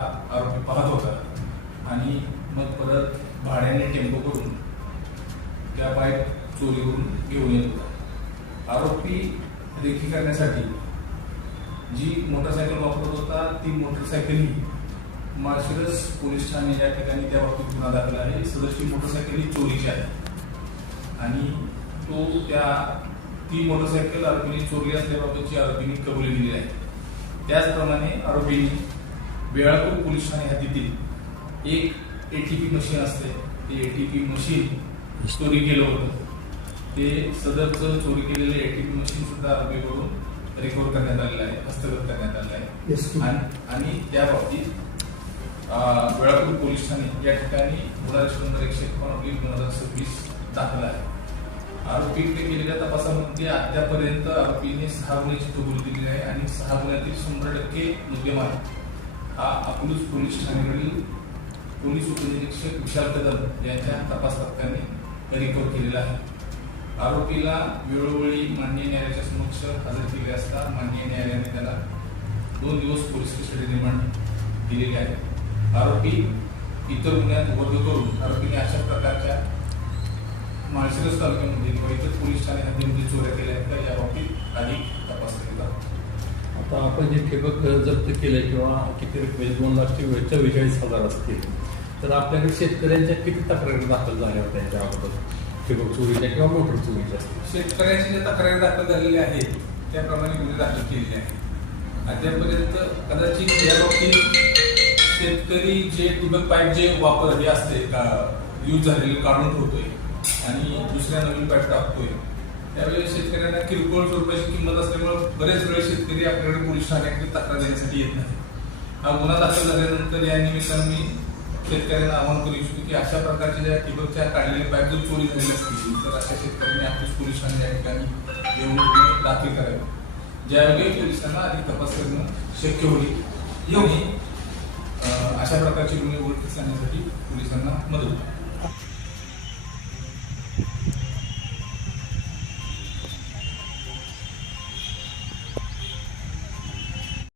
आरोपी पाहत होता आणि मग परत भाड्याने टेम्पो करून त्या बाईक चोरी करून घेऊन येत होता। आरोपी रेकी करण्यासाठी जी मोटरसायकल वापरत होता ती मोटरसायकल माळशिरस पोलीस ठाणे या ठिकाणी त्या बाबतीत गुन्हा दाखल आहे। सदरची मोटरसायकल ही चोरीची आहे आणि तो ती मोटरसायकल आरोपीने चोरली असल्याबाबतची आरोपीने कबुली दिली आहे। त्याचप्रमाणे आरोपीने बेळापूर पोलीस ठाणे हद्दीतील एक एटीपी मशीन असते, ते एटीपी मशीन चोरी केलं होतं। ते सदरचं चोरी केलेलं एटीपी मशीन सुद्धा आरोपीकडून रिकव्हर करण्यात आलेलं आहे, हस्तगत करण्यात आलेलं आहे आणि त्या बाबतीत बेळापूर पोलीस ठाणे या ठिकाणी गुन्हा रजिस्टर नंबर 151/2026 दाखल आहे। आरोपीकडे केलेल्या तपासामध्ये अद्यापर्यंत आरोपीने 6 गुन्ह्याची कबुली दिली आहे आणि 6 गुन्ह्यातील 100% मुद्देमाल हा अकलूज पोलीस ठाण्याकडील पोलीस उपनिरीक्षक विशाल कदम यांच्या तपास पथकाने रिकव्हर केलेला आहे। आरोपीला वेळोवेळी माननीय न्यायालयाच्या समक्ष हजर केले असता माननीय न्यायालयाने त्याला 2 दिवस पोलीस कस्टडी रिमांड दिलेले आहे। आरोपी इतर गुन्ह्यात वर्ग करून आरोपीने अशा प्रकारच्या माळशिरस तालुक्यामध्ये किंवा इतर पोलीस ठाणे हद्दीमध्ये चोऱ्या केल्या आहेत का या बाबतीत अधिक तपास केला। आता आपण जे ठिबक जप्त केले किंवा किती रुपये 2,44,000 असतील तर आपल्याकडे शेतकऱ्यांच्या किती तक्रारी दाखल झाल्या होत्या त्या अगोदर ठिबक चोरीच्या किंवा मोटर चोरीच्या? शेतकऱ्यांच्या ज्या तक्रारी दाखल झालेल्या आहेत त्याप्रमाणे गुन्हे दाखल केलेले आहेत। अद्यापर्यंत कदाचित या बाबतीत शेतकरी जे ठिबक पाईप जे वापर हे असते यूज झालेले काढून ठेवतोय आणि दुसऱ्या नवीन पाईप टाकतोय, त्यावेळेस शेतकऱ्यांना किरकोळ रुपयाची किंमत असल्यामुळे बरेच वेळ शेतकरी आपल्याकडे पोलीस ठाण्याकडे तक्रार देण्यासाठी येत नाही। हा गुन्हा दाखल झाल्यानंतर या निमित्तानं मी शेतकऱ्यांना आवाहन करू इच्छितो की अशा प्रकारच्या ज्या ठिबकच्या काढलेल्या पाईप जर चोरी झालेल्या असतील तर अशा शेतकऱ्यांनी आपल्या पोलीस ठाणे या ठिकाणी येऊन गुन्हे दाखल करावे, ज्यावेळी पोलिसांना अधिक तपास करणं शक्य होईल आणि अशा प्रकारचे गुन्हे ओळखीस आणण्यासाठी पोलिसांना मदत होईल।